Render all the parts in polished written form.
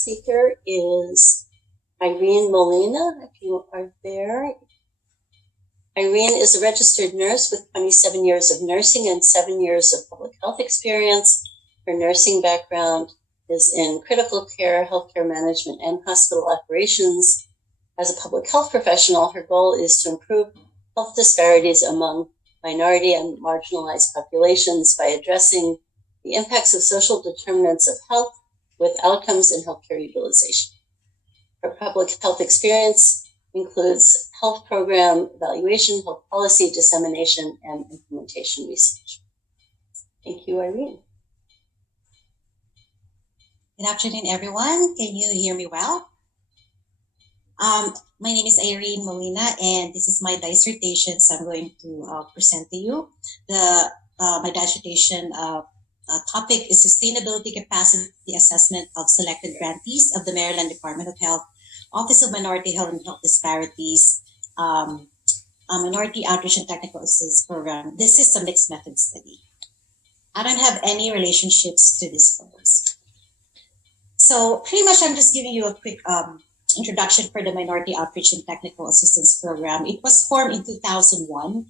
next speaker is Irene Molina, if you are there. Irene is a registered nurse with 27 years of nursing and 7 years of public health experience. Her nursing background is in critical care, healthcare management, and hospital operations. As a public health professional, her goal is to improve health disparities among minority and marginalized populations by addressing the impacts of social determinants of health with outcomes in healthcare utilization. Her public health experience includes health program evaluation, health policy dissemination, and implementation research. Thank you, Irene. Good afternoon, everyone. Can you hear me well? My name is Irene Molina, and this is my dissertation, so I'm going to present to you. My dissertation topic is Sustainability Capacity Assessment of Selected Grantees of the Maryland Department of Health, Office of Minority Health and Health Disparities, Minority Outreach and Technical Assistance Program. This is a mixed method study. I don't have any relationships to disclose. So pretty much I'm just giving you a quick introduction for the Minority Outreach and Technical Assistance Program. It was formed in 2001.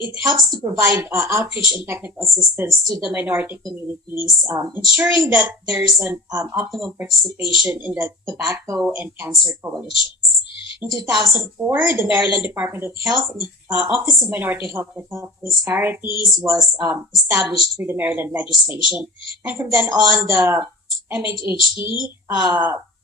It helps to provide outreach and technical assistance to the minority communities, ensuring that there's an optimum participation in the tobacco and cancer coalitions. In 2004, the Maryland Department of Health Office of Minority Health and Health Disparities was established through the Maryland legislation. And from then on, the MHHD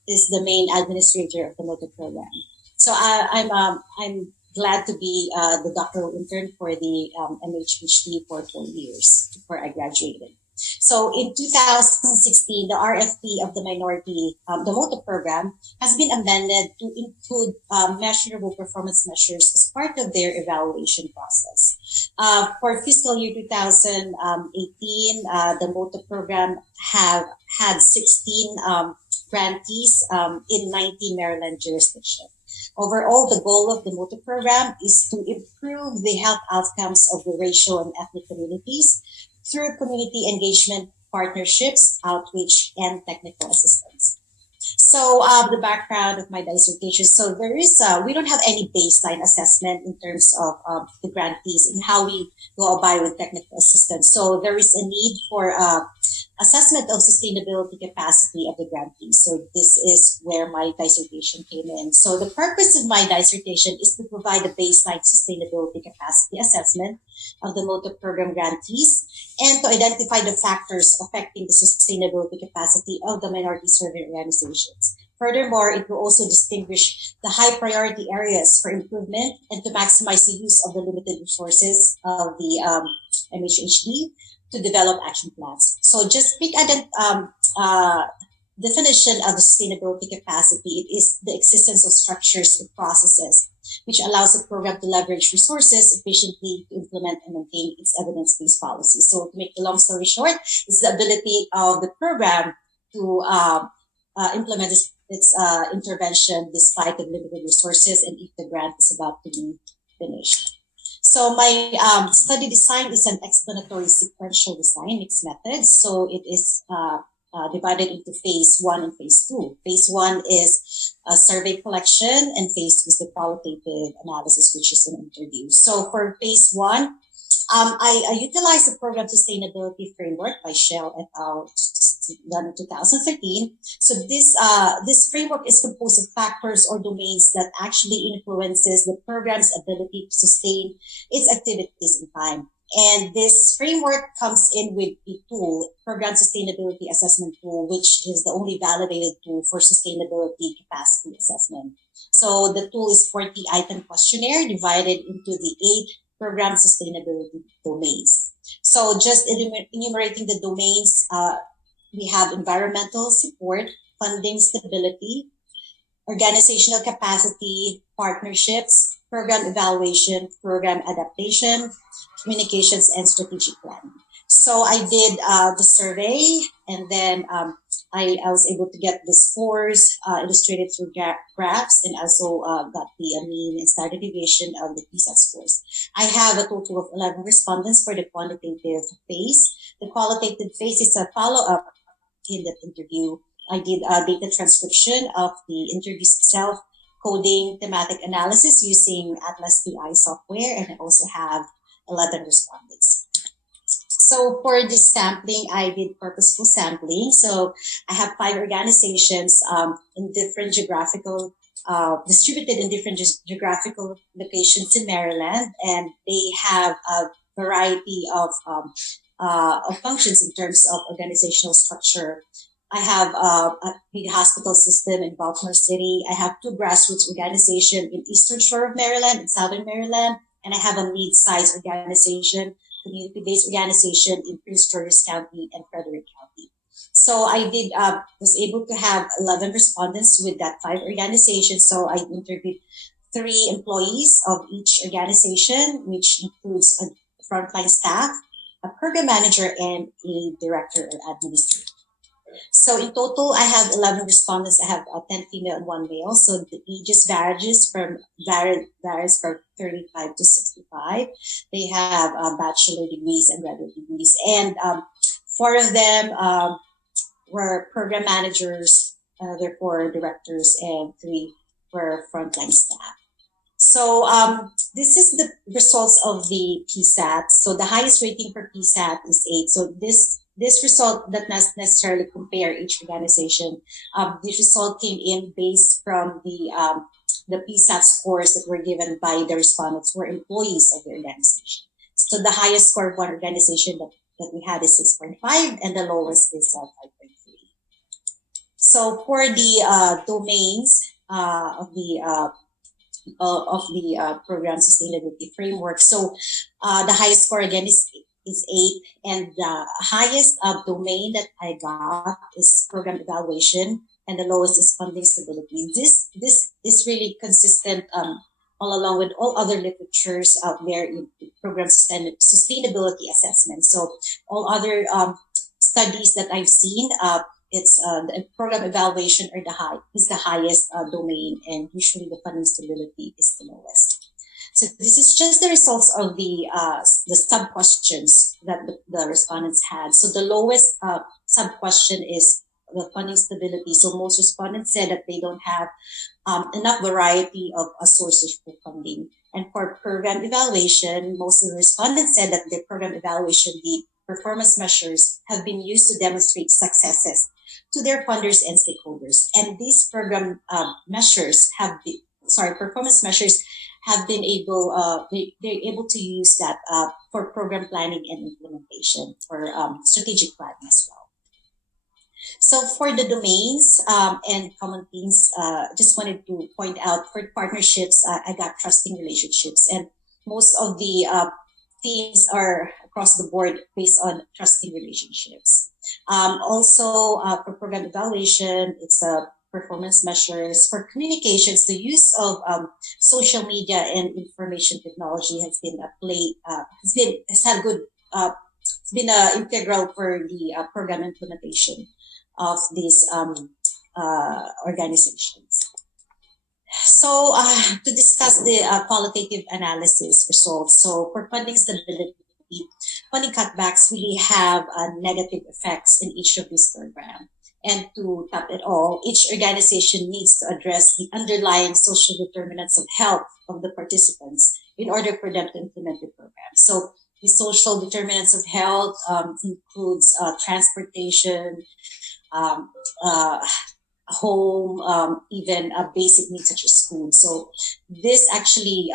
is the main administrator of the MOTA program. So I'm glad to be the doctoral intern for the MHHD for 4 years before I graduated. So in 2016, the RFP of the the MOTA program has been amended to include measurable performance measures as part of their evaluation process. For fiscal year 2018, the MOTA program have had 16 grantees in 19 Maryland jurisdictions. Overall, the goal of the MOTA program is to improve the health outcomes of the racial and ethnic communities through community engagement, partnerships, outreach, and technical assistance. So the background of my dissertation. So there is, we don't have any baseline assessment in terms of the grantees and how we go about with technical assistance. So there is a need for assessment of sustainability capacity of the grantees. So this is where my dissertation came in. So the purpose of my dissertation is to provide a baseline sustainability capacity assessment of the MOTA program grantees and to identify the factors affecting the sustainability capacity of the minority serving organizations. Furthermore, it will also distinguish the high priority areas for improvement and to maximize the use of the limited resources of the MHHD to develop action plans. So just quick definition of the sustainability capacity. It is the existence of structures and processes which allows the program to leverage resources efficiently to implement and maintain its evidence-based policies. So to make the long story short, it's the ability of the program to implement its intervention despite the limited resources and if the grant is about to be finished. So my study design is an explanatory sequential design, mixed methods. So it is divided into phase 1 and phase 2. Phase 1 is a survey collection and phase 2 is the qualitative analysis, which is an interview. So for phase 1, I utilized the program sustainability framework by Shell et al. Done in 2013. So this framework is composed of factors or domains that actually influences the program's ability to sustain its activities in time. And this framework comes in with a tool, Program Sustainability Assessment Tool, which is the only validated tool for sustainability capacity assessment. So the tool is 40-item questionnaire divided into the 8 program sustainability domains. So just enumerating the domains, we have environmental support, funding stability, organizational capacity, partnerships, program evaluation, program adaptation, communications, and strategic planning. So I did the survey, and then I was able to get the scores illustrated through graphs, and also got the mean and standard deviation of the PSAT scores. I have a total of 11 respondents for the quantitative phase. The qualitative phase is a follow-up in that interview I did data transcription of the interviews itself, coding, thematic analysis using Atlas BI software, and I also have 11 respondents. So for this sampling, I did purposeful sampling. So I have 5 organizations in different geographical, distributed in different geographical locations in Maryland, and they have a variety of functions in terms of organizational structure. I have a big hospital system in Baltimore City. I have 2 grassroots organizations in Eastern Shore of Maryland and Southern Maryland, and I have a mid-sized organization, community-based organization in Prince George's County and Frederick County. So I was able to have 11 respondents with that 5 organizations. So I interviewed 3 employees of each organization, which includes a frontline staff, a program manager, and a director or administrator. So in total, I have 11 respondents. I have 10 female and 1 male. So the ages varies from 35 to 65. They have bachelor degrees and graduate degrees. And 4 of them were program managers, therefore directors, and 3 were frontline staff. So this is the results of the PSAT. So the highest rating for PSAT is 8. So this result does not necessarily compare each organization. This result came in based from the PSAT scores that were given by the respondents who were employees of the organization. So the highest score of one organization that we had is 6.5, and the lowest is 5.3. So for the domains of the program sustainability framework, so the highest score again is 8, and the highest domain that I got is program evaluation, and the lowest is funding stability. This is really consistent all along with all other literatures out there in program sustainability assessment. So all other studies that I've seen, it's the program evaluation is the highest domain, and usually the funding stability is the lowest. So this is just the results of the sub questions that the respondents had. So the lowest sub question is the funding stability. So most respondents said that they don't have enough variety of sources for funding. And for program evaluation, most of the respondents said that the program evaluation, the performance measures, have been used to demonstrate successes to their funders and stakeholders. And these program performance measures have been they're able to use that for program planning and implementation, for strategic planning as well. So for the domains and common themes, just wanted to point out for partnerships, I got trusting relationships, and most of the themes are across the board based on trusting relationships. Also, for program evaluation, it's performance measures. For communications, the use of social media and information technology has been integral for the program implementation of these organizations. So to discuss the qualitative analysis results. So for funding stability, funding cutbacks really have negative effects in each of these programs. And to top it all, each organization needs to address the underlying social determinants of health of the participants in order for them to implement the program. So the social determinants of health includes transportation, home, even basic needs such as food. So this actually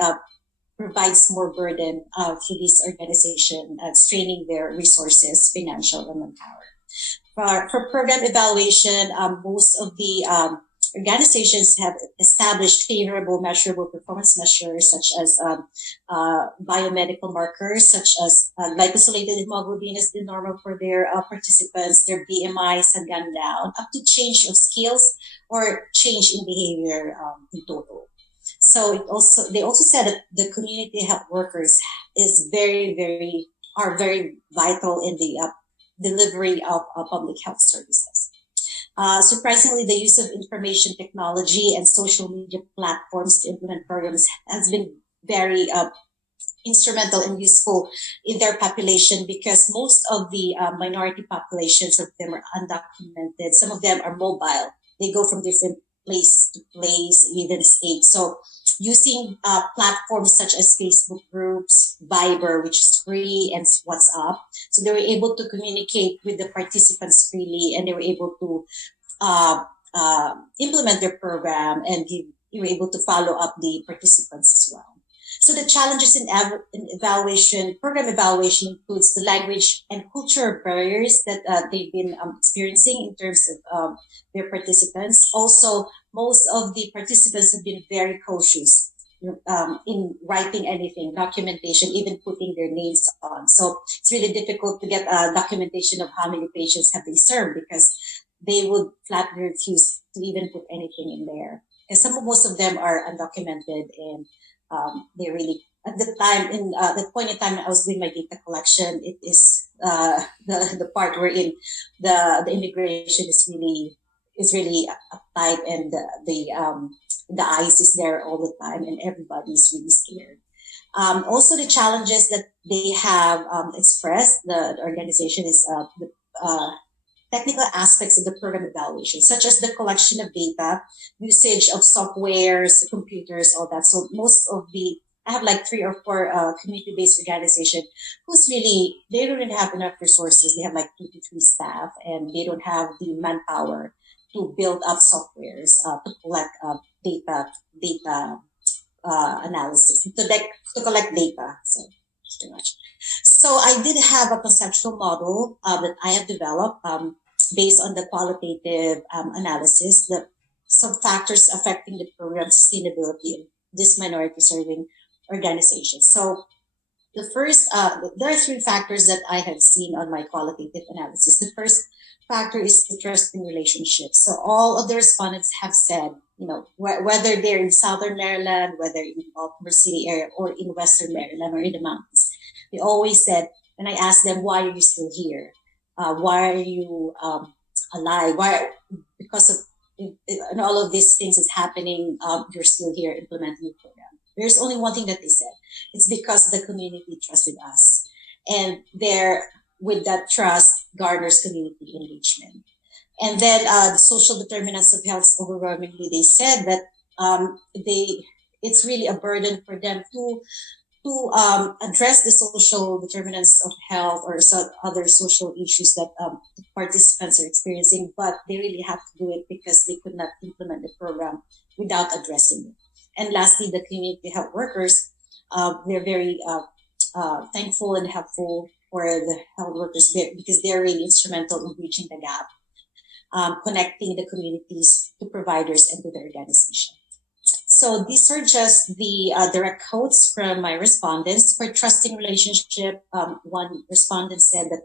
provides more burden for this organization, straining their resources, financial and manpower. For program evaluation, most of the organizations have established favorable measurable performance measures such as biomedical markers such as glycosylated hemoglobin has been normal for their participants. Their BMIs have gone down up to change of skills or change in behavior in total. So they also said that the community health workers is very vital in the delivery of public health services. Surprisingly, the use of information technology and social media platforms to implement programs has been very instrumental and useful in their population, because most of the minority populations of them are undocumented. Some of them are mobile. They go from different place to place, even state. So using platforms such as Facebook groups, Viber, which is free, and WhatsApp. So they were able to communicate with the participants freely, and they were able to uh, implement their program, and you were able to follow up the participants as well. So the challenges in evaluation, program evaluation, includes the language and cultural barriers that they've been experiencing in terms of their participants. Also, most of the participants have been very cautious in writing anything, documentation, even putting their names on. So it's really difficult to get a documentation of how many patients have they served, because they would flatly refuse to even put anything in there. And most of them are undocumented, and they really, at the time, in the point in time I was doing my data collection, it is the part wherein the immigration is really uptight, and the ICE is there all the time, and everybody's really scared. Also, the challenges that they have expressed, the organization, is the technical aspects of the program evaluation, such as the collection of data, usage of softwares, computers, all that. So I have like 3 or 4 community-based organization who's really, they don't have enough resources. They have like 2 to 3 staff, and they don't have the manpower to build up softwares to collect data analysis, to collect data. So pretty much. So I did have a conceptual model that I have developed based on the qualitative analysis, some factors affecting the program sustainability of this minority serving organization. So the first, there are 3 factors that I have seen on my qualitative analysis. The first factor is the trusting relationship. So all of the respondents have said, whether they're in Southern Maryland, whether in Baltimore City area, or in Western Maryland, or in the mountains, they always said, when I asked them, why are you still here? Why are you alive? Because of and all of these things is happening, you're still here implementing the program. There's only one thing that they said. It's because the community trusted us. And with that trust, garners community engagement. And then the social determinants of health, overwhelmingly, they said that it's really a burden for them to address the social determinants of health or some other social issues that participants are experiencing, but they really have to do it because they could not implement the program without addressing it. And lastly, the community health workers, they're very thankful and helpful for the health workers because they're really instrumental in bridging the gap, connecting the communities to providers and to the organization. So these are just the direct quotes from my respondents. For trusting relationship, one respondent said that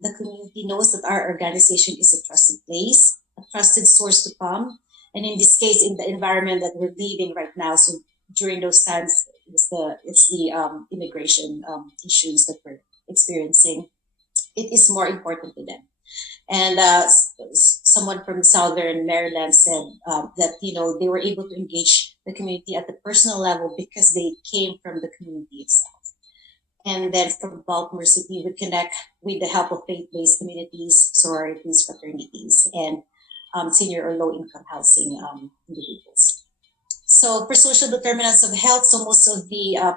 the community knows that our organization is a trusted place, a trusted source to come. And in this case, in the environment that we're living right now, so during those times, it's the immigration issues that we're experiencing. It is more important to them. And someone from Southern Maryland said that they were able to engage the community at the personal level because they came from the community itself. And then from Baltimore City, we connect with the help of faith-based communities, sororities, fraternities, and senior or low-income housing individuals. So for social determinants of health, so most of the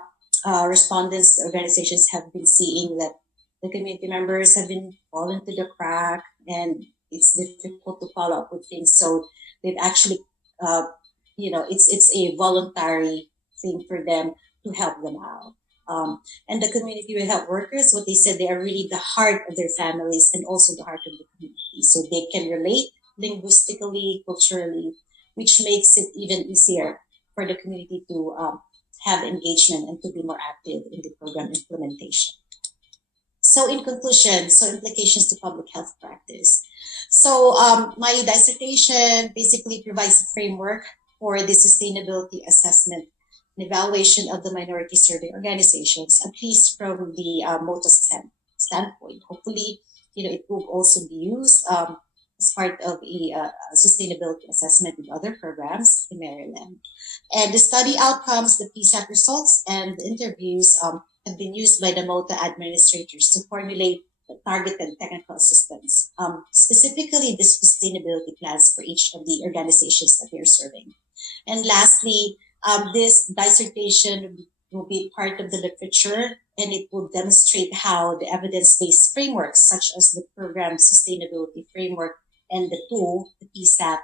respondents, organizations have been seeing that the community members have been fallen to the crack, and it's difficult to follow up with things. So they've actually, it's a voluntary thing for them to help them out. And the community health workers, what they said, they are really the heart of their families and also the heart of the community. So they can relate linguistically, culturally, which makes it even easier for the community to have engagement and to be more active in the program implementation. So in conclusion, implications to public health practice. So my dissertation basically provides a framework for the sustainability assessment and evaluation of the minority survey organizations, at least from the MOTO standpoint. Hopefully, it will also be used as part of a sustainability assessment in other programs in Maryland. And the study outcomes, the PSAT results, and the interviews have been used by the MOTA administrators to formulate targeted technical assistance, specifically the sustainability plans for each of the organizations that they're serving. And lastly, this dissertation will be part of the literature, and it will demonstrate how the evidence-based frameworks such as the program sustainability framework and the tool, the PSAP,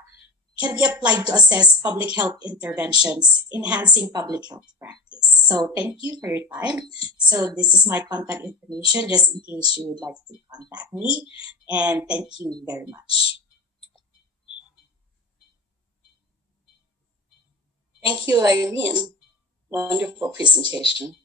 can be applied to assess public health interventions, enhancing public health practice. So thank you for your time. So this is my contact information, just in case you would like to contact me. And thank you very much. Thank you, Irene. Wonderful presentation.